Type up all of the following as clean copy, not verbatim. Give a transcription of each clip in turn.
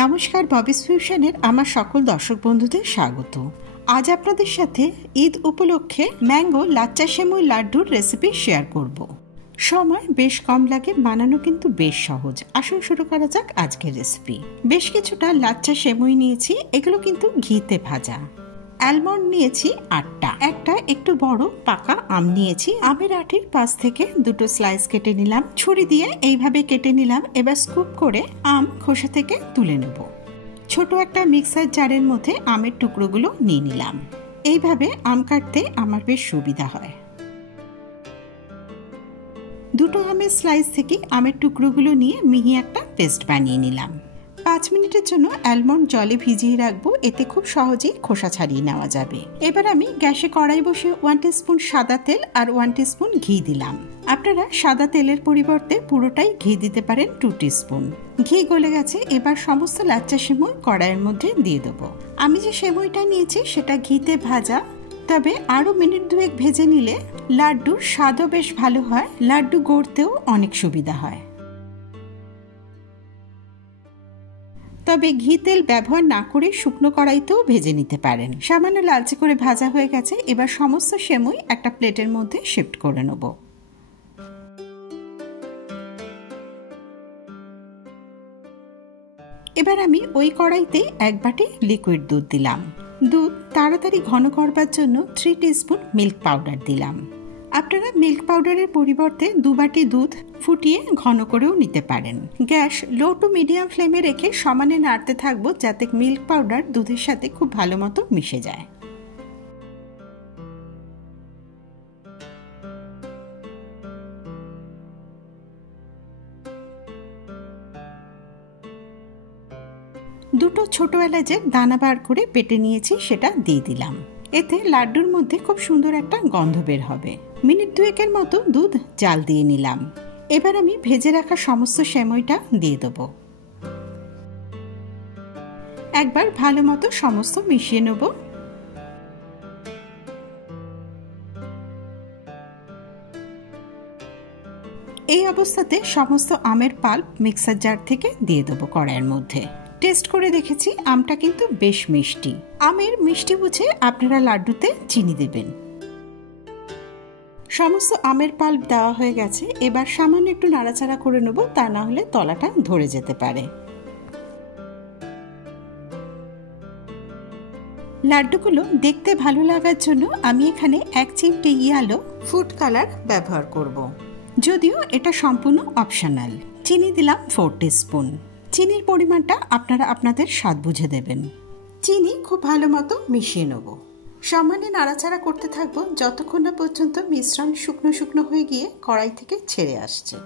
নমস্কার, ববিস ফিউশনের আমার সকল দর্শক বন্ধুদের স্বাগত। আজ আপনাদের সাথে ঈদ উপলক্ষে ম্যাঙ্গো লাচ্চা সেমুই লাড্ডুর রেসিপি শেয়ার করব। সময় বেশ কম লাগে, বানানো কিন্তু বেশ সহজ। আসুন শুরু করা যাক আজকের রেসিপি। বেশ কিছুটা লাচ্চা সেমুই নিয়েছি, এগুলো কিন্তু ঘিতে ভাজা। অ্যালমন্ড নিয়েছি 8টা। একটা একটু বড় পাকা আম নিয়েছি। আমের আটির পাশ থেকে দুটো স্লাইস কেটে নিলাম, ছুরি দিয়ে এইভাবে কেটে নিলাম। এবার স্কুপ করে আম খোসা থেকে তুলে নেব। ছোট একটা মিক্সার জারের মধ্যে আমের টুকরোগুলো নিয়ে নিলাম। এইভাবে আম কাটতে আমার বেশ সুবিধা হয়। দুটো আমের স্লাইস থেকে আমের টুকরোগুলো নিয়ে মিহি একটা পেস্ট বানিয়ে নিলাম। 5 মিনিটের জন্য অ্যালমন্ড জলে ভিজিয়ে রাখবো, এতে খুব সহজেই খোসা ছাড়িয়ে নেওয়া যাবে। এবার আমি গ্যাসে কড়াই বসে 1 টিস্পুন সাদা তেল আর 1 টিস্পুন ঘি দিলাম। আপনারা সাদা তেলের পরিবর্তে পুরোটাই ঘি দিতে পারেন 2 টিস্পুন। ঘি গলে গেছে, এবার সমস্ত লাচ্চা সেমুই কড়াইয়ের মধ্যে দিয়ে দেবো। আমি যে সেমুইটা নিয়েছি সেটা ঘিতে ভাজা, তবে আরো মিনিট 2 ভেজে নিলে লাড্ডুর স্বাদও বেশ ভালো হয়, লাড্ডু গড়তেও অনেক সুবিধা হয়। তবে ঘি তেল ব্যবহার না করে শুকনো কড়াইতেও ভেজে নিতে পারেন। সামান্য লালচে করে ভাজা হয়ে গেছে, এবার সমস্ত সেমুই একটা প্লেটের মধ্যে শিফট করে নেব। এবার আমি ওই কড়াইতে 1 বাটি লিকুইড দুধ দিলাম। দুধ তাড়াতাড়ি ঘন করবার জন্য 3 টিস্পুন মিল্ক পাউডার দিলাম। আপনারা মিল্ক পাউডারের পরিবর্তে 2 বাটি দুধ ফুটিয়ে ঘন করেও নিতে পারেন। গ্যাস লো টু মিডিয়াম ফ্লেমে রেখে সমানে নাড়তে থাকবো, যাতে মিল্ক পাউডার দুধের সাথে খুব ভালো মতো মিশে যায়। দুটো ছোট এলাচের দানা বার করে বেটে নিয়েছি, সেটা দিয়ে দিলাম। এতে লাড্ডুর মধ্যে খুব সুন্দর একটা গন্ধ বের হবে। মিনিট 2 মতো দুধ জাল দিয়ে নিলাম। এবার আমি ভেজে রাখা সমস্ত সেমুইটা দিয়ে দেবো। একবার ভালো মতো সমস্ত মিশিয়ে নেব। এই অবস্থাতে সমস্ত আমের পাল্প মিক্সার জার থেকে দিয়ে দেবো কড়াইয়ের মধ্যে। টেস্ট করে দেখেছি, আমটা কিন্তু বেশ মিষ্টি। আমের মিষ্টি বুঝে আপনারা লাড্ডুতে চিনি দেবেন। সমস্ত আমের পাল্প দেওয়া হয়ে গেছে, এবার সামান্য একটু নাড়াচাড়া করে নেব, তা না হলে তলাটা ধরে যেতে পারে। লাড্ডুগুলো দেখতে ভালো লাগার জন্য আমি এখানে 1 চিমটে ইয়েলো ফুড কালার ব্যবহার করব, যদিও এটা সম্পূর্ণ অপশনাল। চিনি দিলাম 4 টিস্পুন। চিনির পরিমাণটা আপনারা আপনাদের স্বাদ বুঝে দেবেন। চিনি খুব ভালো মতো মিশিয়ে নেব। সামান্য নাড়াচাড়া করতে থাকবো যতক্ষণ না পর্যন্ত মিশ্রণ শুকনো শুকনো হয়ে গিয়ে কড়াই থেকে ছেড়ে আসছে।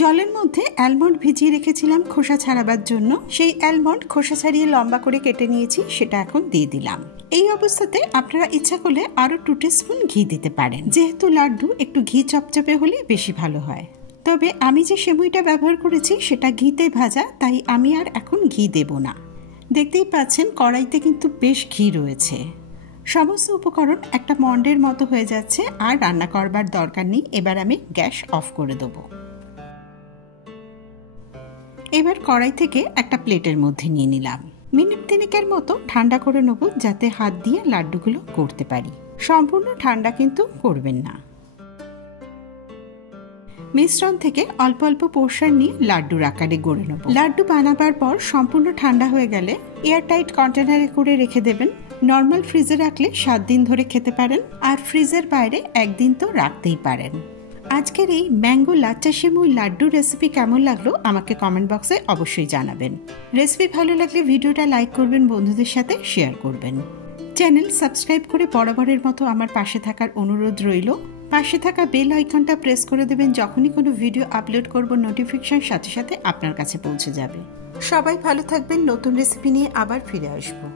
জলের মধ্যে অ্যালমন্ড ভিজিয়ে রেখেছিলাম খোসা ছাড়াবার জন্য, সেই অ্যালমন্ড খোসা ছাড়িয়ে লম্বা করে কেটে নিয়েছি, সেটা এখন দিয়ে দিলাম। এই অবস্থাতে আপনারা ইচ্ছা করলে আরো 2 টিস্পুন ঘি দিতে পারেন। যেহেতু লাড্ডু একটু ঘি চপচপে হলে বেশি ভালো হয়। তবে আমি যে সেমুইটা ব্যবহার করেছি সেটা ঘিতে ভাজা, তাই আমি আর এখন ঘি দেব না। দেখতেই পাচ্ছেন কড়াইতে কিন্তু বেশ ঘি রয়েছে। সমস্ত উপকরণ একটা মন্ডের মতো হয়ে যাচ্ছে, আর রান্না করবার দরকার নেই। এবার আমি গ্যাস অফ করে দেব। এবার কড়াই থেকে একটা প্লেটের মধ্যে নিয়ে নিলাম। মিনিট 3 মতো ঠান্ডা করে নেব, যাতে হাত দিয়ে লাড্ডুগুলো করতে পারি। সম্পূর্ণ ঠান্ডা কিন্তু করবেন না। মিশ্রণ থেকে অল্প অল্প পোর্শন নিয়ে লাড্ডুর আকারে গড়ে নেব। লাড্ডু বানাবার পর সম্পূর্ণ ঠান্ডা হয়ে গেলে এয়ারটাইট কন্টেনারে করে রেখে দেবেন। নর্মাল ফ্রিজে রাখলে 7 দিন ধরে খেতে পারেন, আর ফ্রিজের বাইরে 1 দিন তো রাখতেই পারেন। আজকের এই ম্যাঙ্গো লাচ্চা সেমুই লাড্ডু রেসিপি কেমন লাগলো আমাকে কমেন্ট বক্সে অবশ্যই জানাবেন। রেসিপি ভালো লাগলে ভিডিওটা লাইক করবেন, বন্ধুদের সাথে শেয়ার করবেন। চ্যানেল সাবস্ক্রাইব করে বরাবরের মতো আমার পাশে থাকার অনুরোধ রইল। পাশে থাকা বেল আইকনটা প্রেস করে দেবেন, যখনই কোনো ভিডিও আপলোড করব নোটিফিকেশন সাথে সাথে আপনার কাছে পৌঁছে যাবে। সবাই ভালো থাকবেন, নতুন রেসিপি নিয়ে আবার ফিরে আসবো।